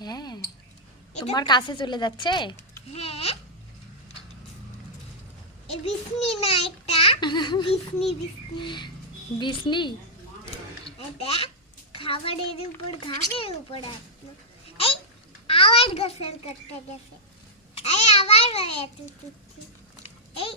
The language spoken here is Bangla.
হ্যাঁ, তোমার কাছে চলে যাচ্ছে। হ্যাঁ, এই বিসনি না একটা বিসনি বিসনি বিসনি। এটা খাবারের উপর ঘাসের উপর আসলো। এই আবার গোসল করতে গেছে। এই আবার এত এই